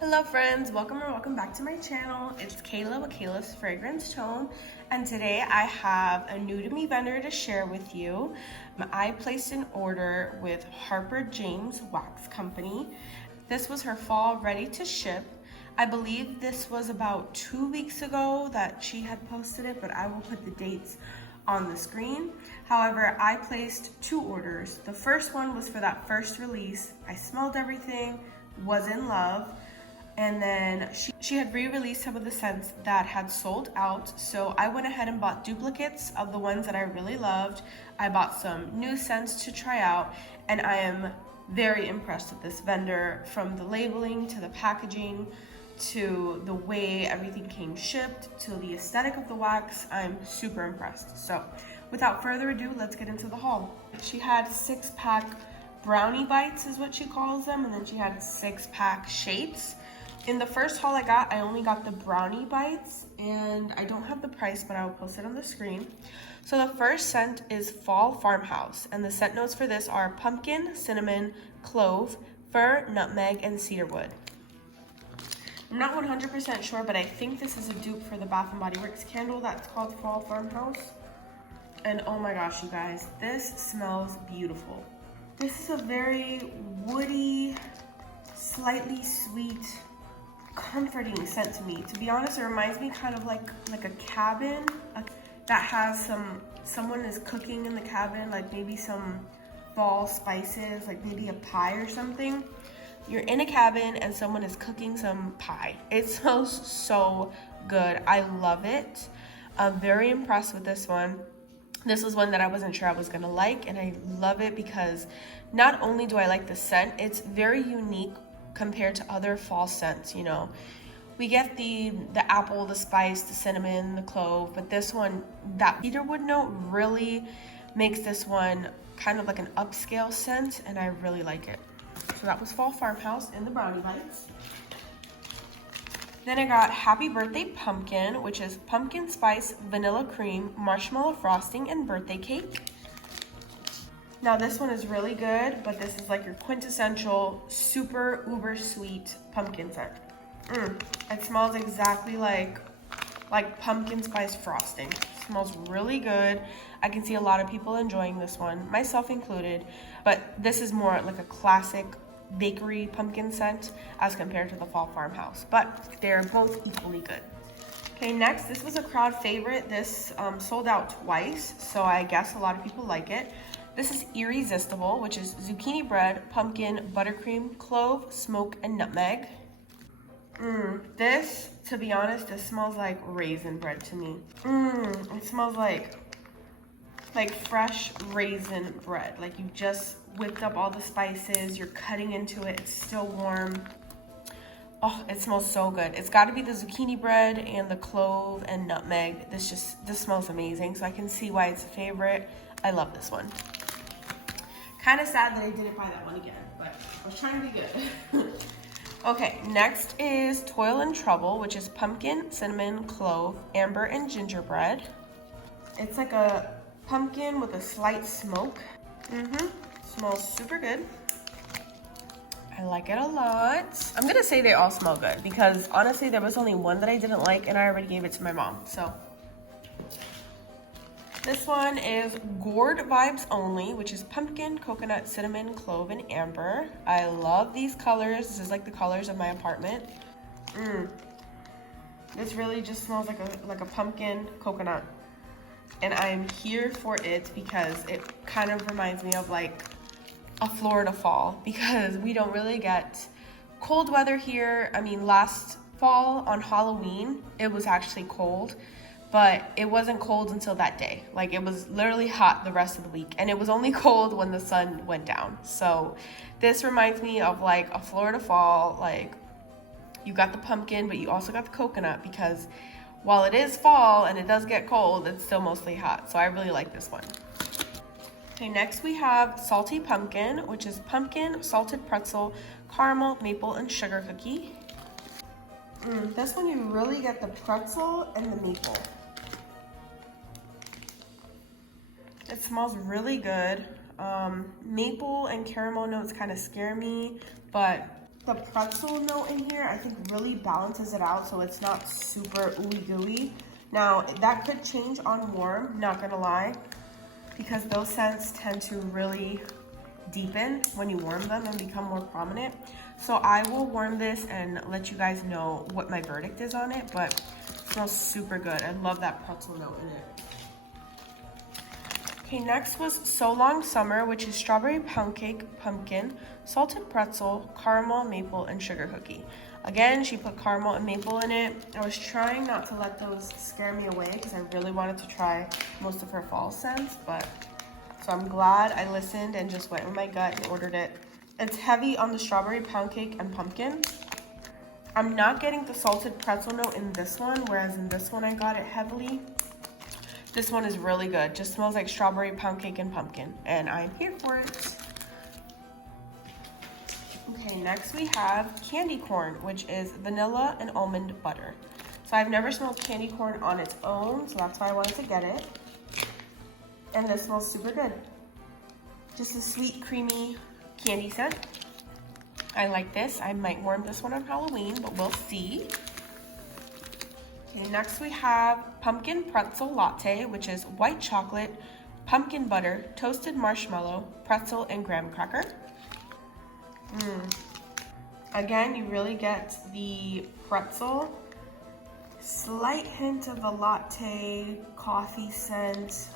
Hello friends, welcome back to my channel. It's Kayla with Kayla's Fragrance Tone, and today I have a new to me vendor to share with you. I placed an order with Harper James Wax Company. This was her fall ready to ship. I believe this was about 2 weeks ago that she had posted it, but I will put the dates on the screen. However, I placed 2 orders. The first one was for that first release. I smelled everything, was in love. And then she had re-released some of the scents that had sold out. So I went ahead and bought duplicates of the ones that I really loved. I bought some new scents to try out, and I am very impressed with this vendor, from the labeling to the packaging to the way everything came shipped to the aesthetic of the wax. I'm super impressed. So without further ado, let's get into the haul. She had 6-pack brownie bites is what she calls them, and then she had 6-pack shapes. In the first haul I got, I only got the brownie bites, and I don't have the price, but I will post it on the screen. So the first scent is Fall Farmhouse, and the scent notes for this are pumpkin, cinnamon, clove, fir, nutmeg, and cedarwood. I'm not 100% sure, but I think this is a dupe for the Bath & Body Works candle that's called Fall Farmhouse. And oh my gosh, you guys, this smells beautiful. This is a very woody, slightly sweet, comforting scent to me. To be honest, it reminds me kind of like a cabin that has someone is cooking in the cabin, like maybe some fall spices, like maybe a pie or something. You're in a cabin and someone is cooking some pie. It smells so good. I love it. I'm very impressed with this one. This was one that I wasn't sure I was gonna like, and I love it because not only do I like the scent, it's very unique compared to other fall scents. You know, we get the apple, the spice, the cinnamon, the clove, but this one, that cedarwood note really makes this one kind of like an upscale scent, and I really like it. So that was Fall Farmhouse in the brownie bites. Then I got Happy Birthday Pumpkin, which is pumpkin spice, vanilla cream, marshmallow frosting, and birthday cake. Now this one is really good, but this is like your quintessential super uber sweet pumpkin scent. It smells exactly like pumpkin spice frosting. It smells really good. I can see a lot of people enjoying this one, myself included, but this is more like a classic bakery pumpkin scent as compared to the Fall Farmhouse, but they're both equally good. Okay, next, this was a crowd favorite. This sold out twice, so I guess a lot of people like it. This is Irresistible, which is zucchini bread, pumpkin, buttercream, clove, smoke, and nutmeg. This, to be honest, this smells like raisin bread to me. It smells like fresh raisin bread. Like you just whipped up all the spices, you're cutting into it, it's still warm. Oh, it smells so good. It's got to be the zucchini bread and the clove and nutmeg. This smells amazing, so I can see why it's a favorite. I love this one. Kind of sad that I didn't buy that one again, but I was trying to be good. Okay, next is Toil and Trouble, which is pumpkin, cinnamon, clove, amber, and gingerbread. It's like a pumpkin with a slight smoke. Smells super good. I like it a lot. I'm gonna say they all smell good because honestly there was only one that I didn't like, and I already gave it to my mom. So this one is Gourd Vibes Only, which is pumpkin, coconut, cinnamon, clove, and amber. I love these colors. This is like the colors of my apartment. This really just smells like a pumpkin coconut, and I'm here for it because it kind of reminds me of like a Florida fall, because we don't really get cold weather here. I mean, last fall on Halloween, it was actually cold, but it wasn't cold until that day. Like it was literally hot the rest of the week, and it was only cold when the sun went down. So this reminds me of like a Florida fall. Like you got the pumpkin, but you also got the coconut, because while it is fall and it does get cold, it's still mostly hot. So I really like this one. Okay, next we have Salty Pumpkin, which is pumpkin, salted pretzel, caramel, maple, and sugar cookie. This one you really get the pretzel and the maple. It smells really good. Maple and caramel notes kind of scare me, but The pretzel note in here, I think, really balances it out so it's not super ooey gooey. Now, that could change on warm, not gonna lie, because those scents tend to really deepen when you warm them and become more prominent. So I will warm this and let you guys know what my verdict is on it, but it smells super good. I love that pretzel note in it. Okay, next was So Long Summer, which is strawberry pound cake, pumpkin, salted pretzel, caramel, maple, and sugar cookie. Again, she put caramel and maple in it. I was trying not to let those scare me away because I really wanted to try most of her fall scents, but so I'm glad I listened and just went with my gut and ordered it. It's heavy on the strawberry pound cake and pumpkin. I'm not getting the salted pretzel note in this one, whereas in this one I got it heavily. This one is really good. Just smells like strawberry pound cake and pumpkin, and I'm here for it. Okay, next we have candy corn, which is vanilla and almond butter. So I've never smelled candy corn on its own, so that's why I wanted to get it. And this smells super good. Just a sweet, creamy candy scent. I like this. I might warm this one on Halloween, but we'll see. Okay, next we have pumpkin pretzel latte, which is white chocolate, pumpkin butter, toasted marshmallow, pretzel, and graham cracker. Again, you really get the pretzel, slight hint of a latte coffee scent.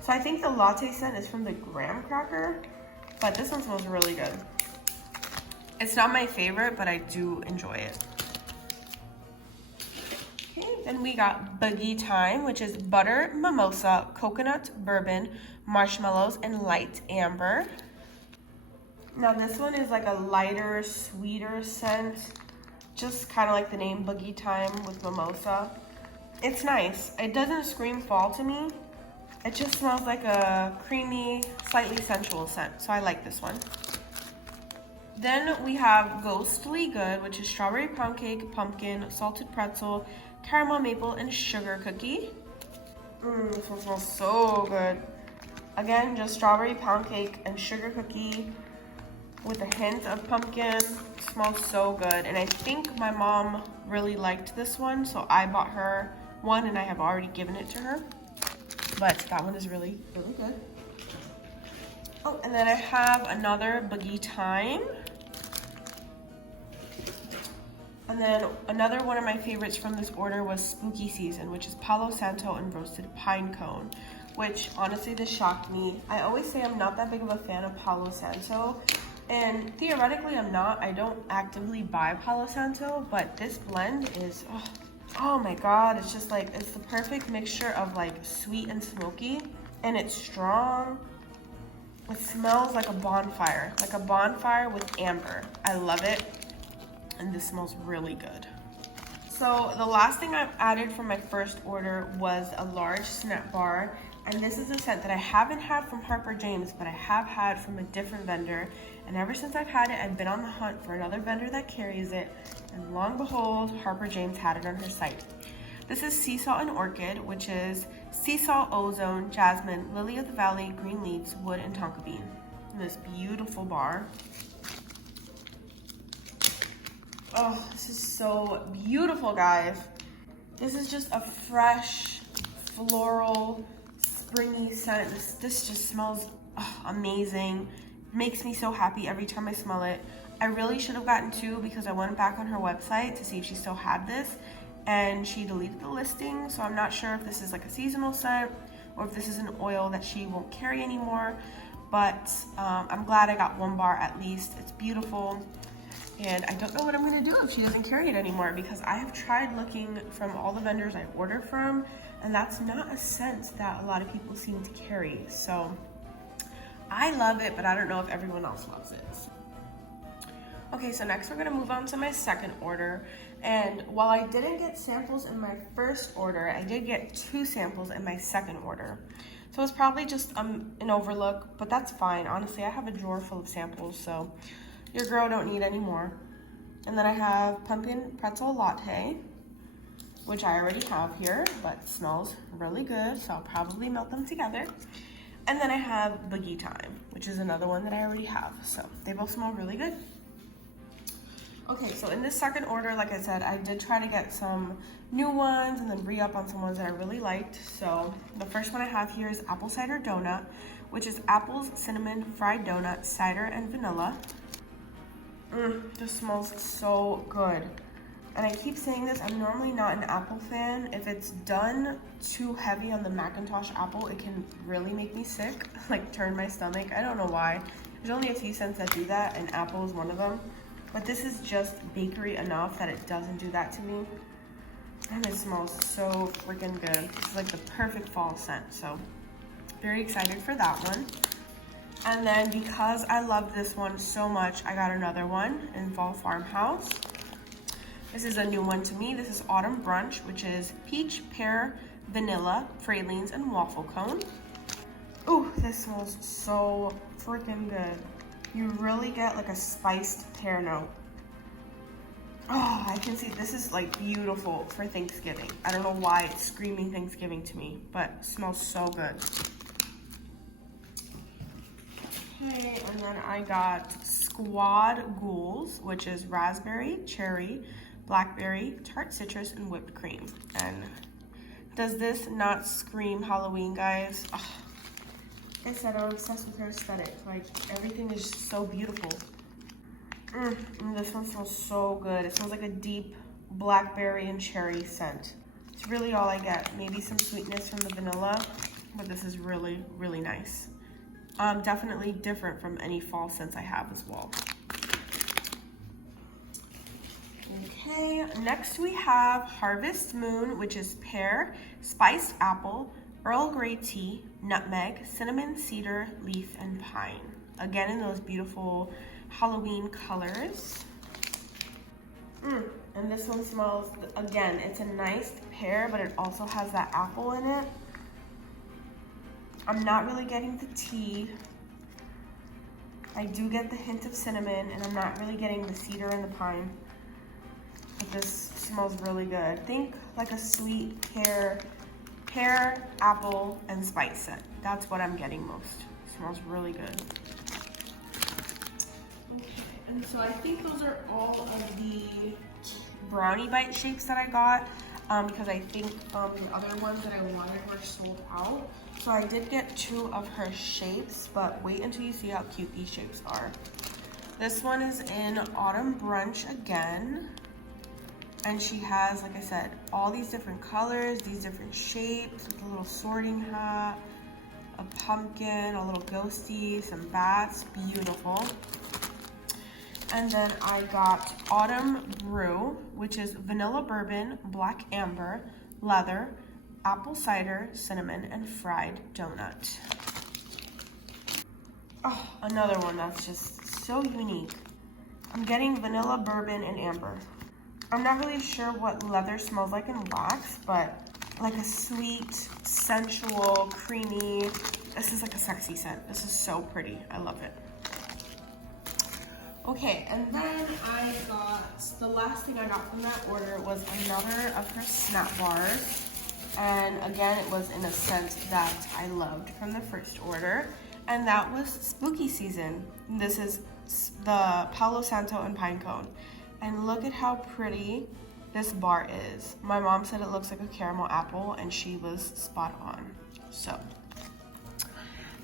So I think the latte scent is from the graham cracker, but this one smells really good. It's not my favorite, but I do enjoy it. Okay, then we got Boogie Time, which is butter, mimosa, coconut, bourbon, marshmallows, and light amber. Now this one is like a lighter, sweeter scent, just kind of like the name Boogie Time with mimosa. It's nice. It doesn't scream fall to me. It just smells like a creamy, slightly sensual scent, so I like this one. Then we have Ghostly Good, which is strawberry pound cake, pumpkin, salted pretzel, caramel maple, and sugar cookie. This one smells so good. Again, just strawberry pound cake and sugar cookie with a hint of pumpkin. It smells so good. And I think my mom really liked this one, so I bought her one and I have already given it to her. But that one is really, really good. Oh, and then I have another Boogie Time. And then another one of my favorites from this order was Spooky Season, which is Palo Santo and roasted pine cone, which honestly, this shocked me. I always say I'm not that big of a fan of Palo Santo, and theoretically I'm not. I don't actively buy Palo Santo, but this blend is, oh my God, it's just like, it's the perfect mixture of like sweet and smoky, and it's strong. It smells like a bonfire with amber. I love it. And this smells really good. So the last thing I've added from my first order was a large snap bar. And this is a scent that I haven't had from Harper James, but I have had from a different vendor. And ever since I've had it, I've been on the hunt for another vendor that carries it. And lo and behold, Harper James had it on her site. This is Sea Salt and Orchid, which is sea salt, ozone, jasmine, lily of the valley, green leaves, wood, and tonka bean. And this beautiful bar. Oh, this is so beautiful, guys. This is just a fresh, floral, springy scent. This just smells amazing. Makes me so happy every time I smell it. I really should have gotten two because I went back on her website to see if she still had this, and she deleted the listing, so I'm not sure if this is like a seasonal scent or if this is an oil that she won't carry anymore, but I'm glad I got one bar at least. It's beautiful. And I don't know what I'm gonna do if she doesn't carry it anymore, because I have tried looking from all the vendors I order from, and that's not a scent that a lot of people seem to carry. So I love it, but I don't know if everyone else loves it. Okay, so next we're gonna move on to my second order. And while I didn't get samples in my first order, I did get 2 samples in my second order. So it's probably just an overlook, but that's fine. Honestly, I have a drawer full of samples, so your girl don't need any more. And then I have pumpkin pretzel latte, which I already have here, but smells really good, so I'll probably melt them together. And then I have Boogie Time, which is another one that I already have. So they both smell really good. Okay, so in this second order, like I said, I did try to get some new ones and then re-up on some ones that I really liked. So the first one I have here is apple cider donut, which is apples, cinnamon, fried donut, cider, and vanilla. This smells so good. And I keep saying this, I'm normally not an apple fan. If it's done too heavy on the Macintosh apple, it can really make me sick, like turn my stomach. I don't know why. There's only a few scents that do that, and apple is one of them. But this is just bakery enough that it doesn't do that to me. And it smells so freaking good. It's like the perfect fall scent, so very excited for that one. And then because I love this one so much, I got another one in Fall Farmhouse. This is a new one to me. This is Autumn Brunch, which is peach, pear, vanilla, pralines, and waffle cone. Ooh, this smells so freaking good. You really get like a spiced pear note. Oh, I can see this is like beautiful for Thanksgiving. I don't know why it's screaming Thanksgiving to me, but it smells so good. Okay, and then I got Squad Ghouls, which is raspberry, cherry, blackberry, tart citrus, and whipped cream. And does this not scream Halloween, guys? Oh, like I said, I'm obsessed with her aesthetic. Like, everything is just so beautiful. And this one smells so good. It smells like a deep blackberry and cherry scent. It's really all I get. Maybe some sweetness from the vanilla, but this is really, really nice. Definitely different from any fall scents I have as well. Okay, next we have Harvest Moon, which is pear, spiced apple, Earl Grey tea, nutmeg, cinnamon, cedar, leaf, and pine. Again, in those beautiful Halloween colors. And this one smells, again, it's a nice pear, but it also has that apple in it. I'm not really getting the tea. I do get the hint of cinnamon, and I'm not really getting the cedar and the pine. But this smells really good. Think like a sweet pear, apple, and spice scent. That's what I'm getting most. It smells really good. Okay, and so I think those are all of the brownie bite shapes that I got. Because I think the other ones that I wanted were sold out. So I did get 2 of her shapes, but wait until you see how cute these shapes are. This one is in Autumn Brunch again. And she has, like I said, all these different colors, these different shapes, with a little sorting hat, a pumpkin, a little ghosty, some bats, beautiful. And then I got Autumn Brew, which is vanilla bourbon, black amber, leather, apple cider, cinnamon, and fried donut. Oh, another one that's just so unique. I'm getting vanilla bourbon and amber. I'm not really sure what leather smells like in wax, but like a sweet, sensual, creamy. This is like a sexy scent. This is so pretty. I love it. Okay, and then I got, the last thing I got from that order was another of her snap bars. And again, it was in a scent that I loved from the first order. And that was Spooky Season. This is the Palo Santo and Pine Cone. And look at how pretty this bar is. My mom said it looks like a caramel apple, and she was spot on. So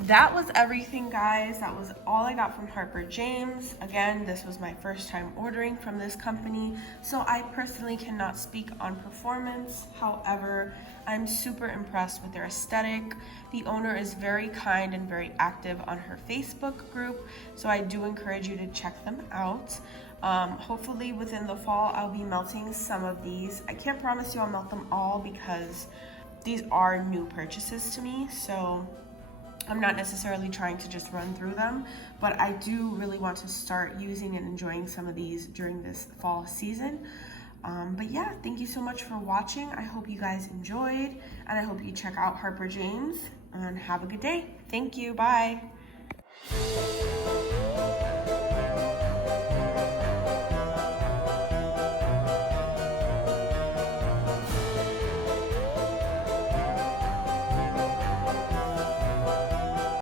that was everything, guys. That was all I got from Harper James. Again, this was my first time ordering from this company, so I personally cannot speak on performance. However, I'm super impressed with their aesthetic. The owner is very kind and very active on her Facebook group, so I do encourage you to check them out. Hopefully within the fall, I'll be melting some of these. I can't promise you I'll melt them all because these are new purchases to me, so I'm not necessarily trying to just run through them, but I do really want to start using and enjoying some of these during this fall season. But yeah, thank you so much for watching. I hope you guys enjoyed, and I hope you check out Harper James, and have a good day. Thank you, bye.